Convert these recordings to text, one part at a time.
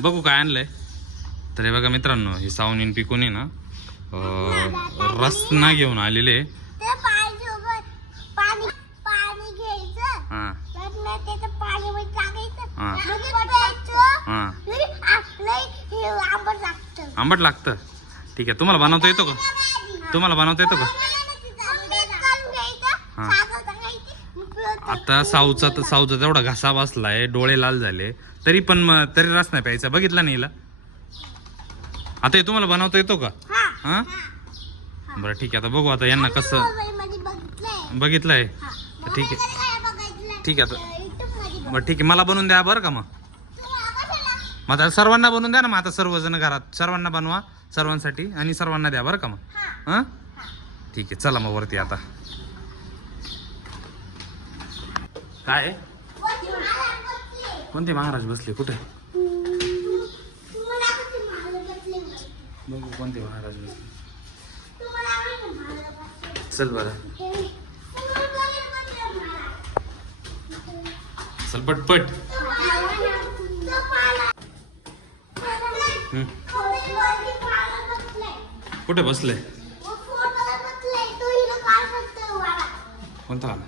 बघू काय आणलंय. तर हे बघा मित्रांनो, हे सावनीन पिकून आहे ना रसना घेऊन आलेले. आंबट लागतं. ठीक आहे, तुम्हाला बनवता येतो का? तुम्हाला बनवता येतो का? हा. आता साऊचा तेवढा घासा बसलाय, डोळे लाल झाले, तरी पण तरी रस नाही प्यायचा. बघितला नाही हिला. आता हे तुम्हाला बनवता येतो का? हा बरं ठीक आहे. आता बघू आता यांना कसं बघितलंय. ठीक आहे ठीक आहे. आता बरं ठीक आहे, मला बनवून द्या बरं का. मग आता सर्वांना बनवून द्या ना. मग आता सर्वजण घरात सर्वांना बनवा, सर्वांसाठी, आणि सर्वांना द्या बरं का. मग हां ठीक आहे, चला मग वरती. आता काय कोणते महाराज बसले? कुठे बघू कोणते महाराज बसले. चल बरं, चल पटपट. कुठे बसले? कोणता आला?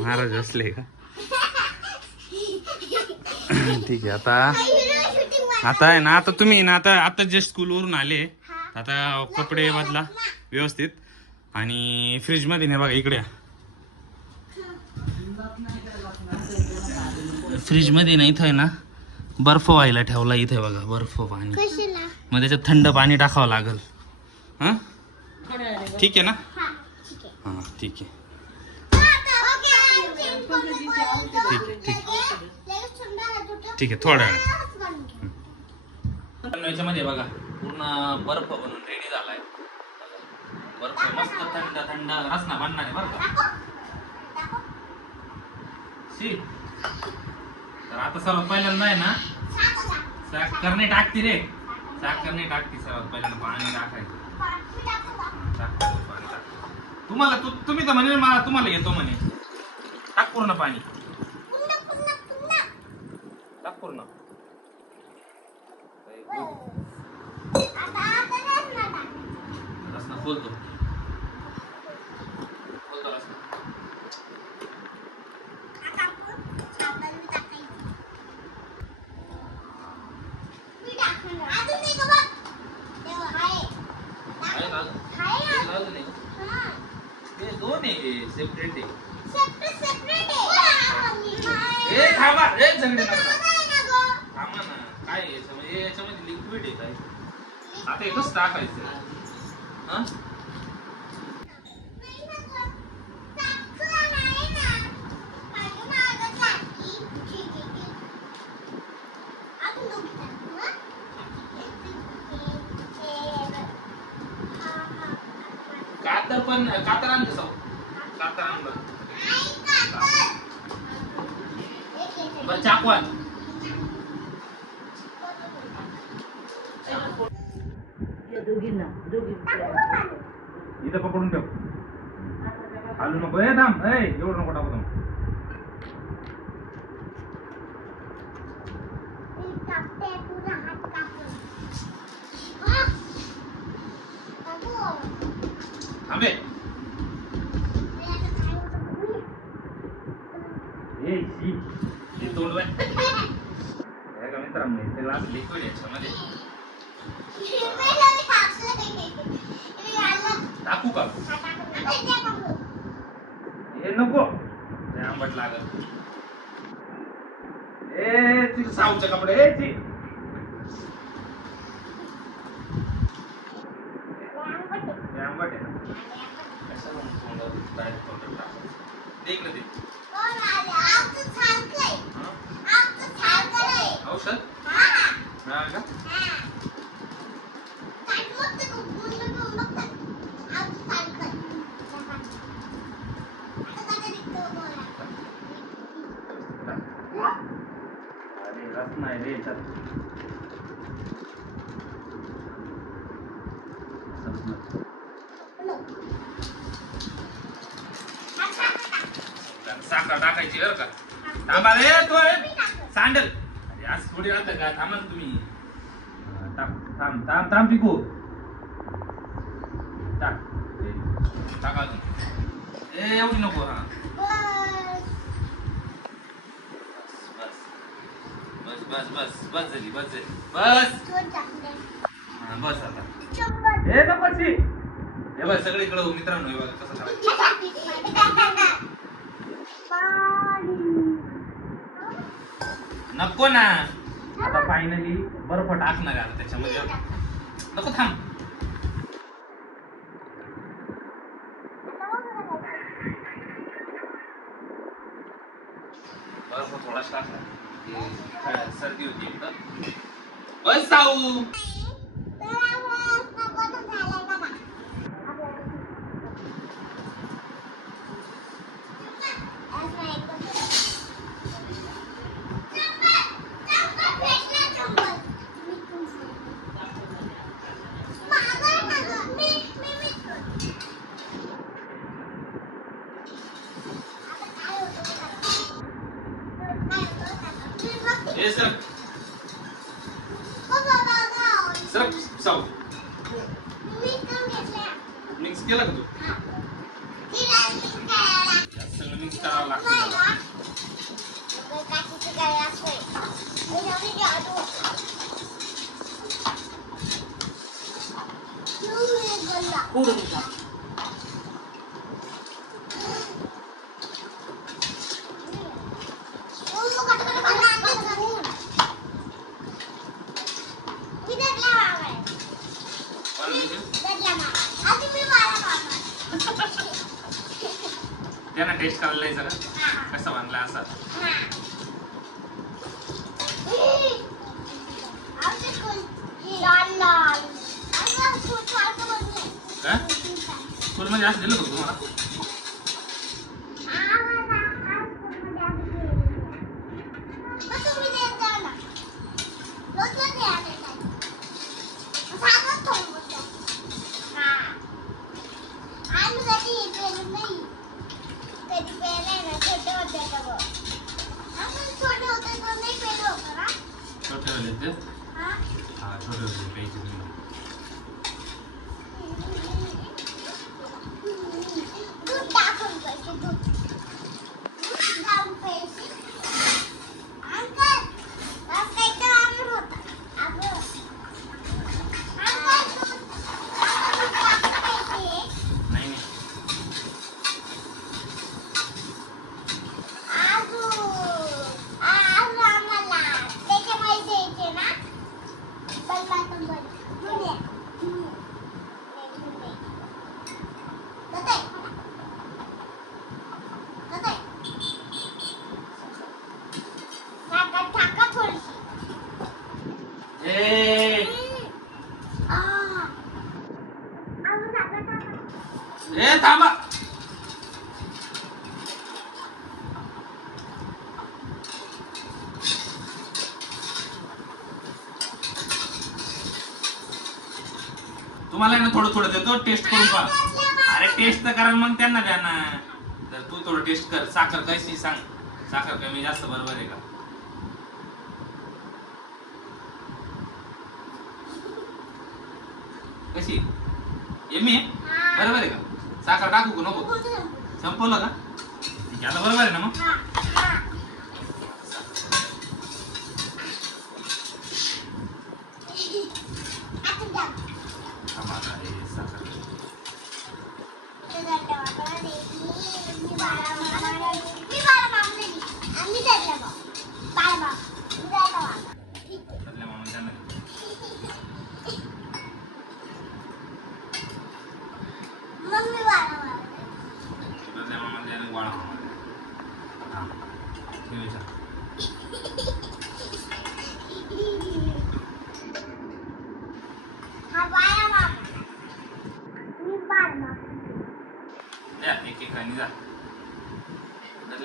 महाराज बसले का? ठीक आहे. आता आहे ना, आता तुम्ही ना आता जस्ट स्कूलवरून आले. आता कपडे बदला व्यवस्थित, आणि फ्रीज मध्ये नाही बघा इकडे. फ्रीज मध्ये ना इथं आहे ना बर्फ व्हायला ठेवला. इथे बघा बर्फ पाणी, मग त्याच्यात थंड पाणी टाकावं लागल. हा ठीक आहे ना? हा ठीक आहे ठीक आहे ठीक आहे. थोड्या वेळ याच्यामध्ये बघा पूर्ण बर्फ बनून रेडी झालाय. बर्फ मस्त थंड थंड रसना बनणार आहे बरं का. तर आता सर्वात पहिल्यांदा आहे ना साखर नाही टाकती रे, साखर नाही टाकती. सर्वात पहिल्यांदा पाणी टाकायचं. तुम्हाला तुम्ही तर म्हणे मला तुम्हाला येतो म्हणे. टाक पूर्ण पाणी, टाक पूर्ण. रसना खोलतो रसना. दोन आहे सेपरेट आहे. थांबा थांबा ना. काय याच्यामध्ये लिक्विड आहे काय? आता एकच टाकायचं. हा कातर पण कातर आण कसं कातर आण बरं. चाकू आण. इथं पकडून ठेव, हालू नको. थांब, एवढं नको टाकू. थांबे. तोंड का मित्रांनो, लिक्विड याच्यामध्ये टाकू का? हे नको, आंबट लागत. तुझं साऊचे कपडे आंबट आहे ना. औषध रस नाही रे याच्यात. साखर टाकायची बरं का. थांबा रे तो सँडल. अरे आज थोडी राहतं का, थांबा ना तुम्ही. थांब थांब थांब पिकू. टाक टाक अजून. ए एवढी नको. हा बस बस बस बस बस झाली बस झाली बस. हा बस आता. ए नकोशी. हे बघ सगळीकडे मित्रांनो हे बघा कसं नको ना. आता फायनली बर्फ टाकणार आता त्याच्यामध्ये. नको थांब. बर्फ थोडाच टाकला. सर्दी होती एकदम. बस जाऊ. मिक्स केलं का तू. सगळं मिक्स करावं लागतं. त्यांना टेस्ट करायला जायचं का कसं बांधला असं. स्कूल मध्ये असं दिलं होतं तुम्हाला. छोटे वाले थे. हाँ छोटे वाले पैसे. ए थांबा. तुम्हाला ना थोडं थोडं देतो टेस्ट करून पहा. अरे टेस्ट तर करा मग त्यांना द्या ना. तर तू थोडं टेस्ट कर. साखर कशी सांग. साखर कमी जास्त बरोबर आहे का. कशी एमी बरोबर आहे का. साखर टाकू का नको. संपवलं का. ठीक आहे आता बरोबर आहे ना मग.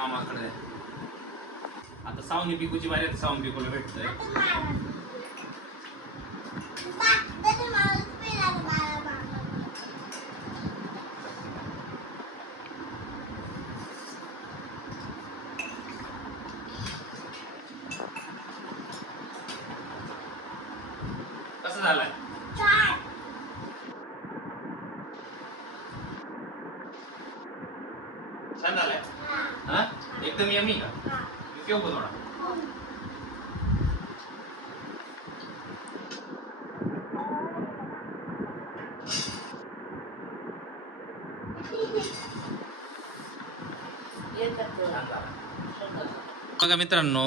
मामाकडे आता सावनी पिकूची बारी आहे. सावून पिकूला भेटतंय. छान झालाय हा एकदम यमी का मी पिऊ का थोडा बघा मित्रांनो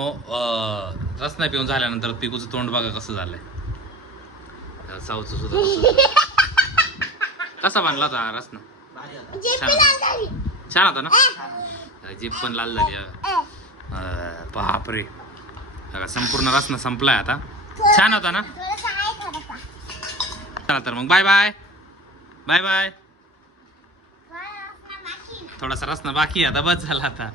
रसना पिऊन झाल्यानंतर पिकूचं तोंड बघा कसं झालंय साऊचं सुद्धा कसा बांधला होता रसना छान होता ना जीप पण लाल झाली बापरे संपूर्ण रसना संपलाय आता छान होता ना चला तर मग बाय बाय बाय बाय थोडासा रसना बाकी आता बस झाला आता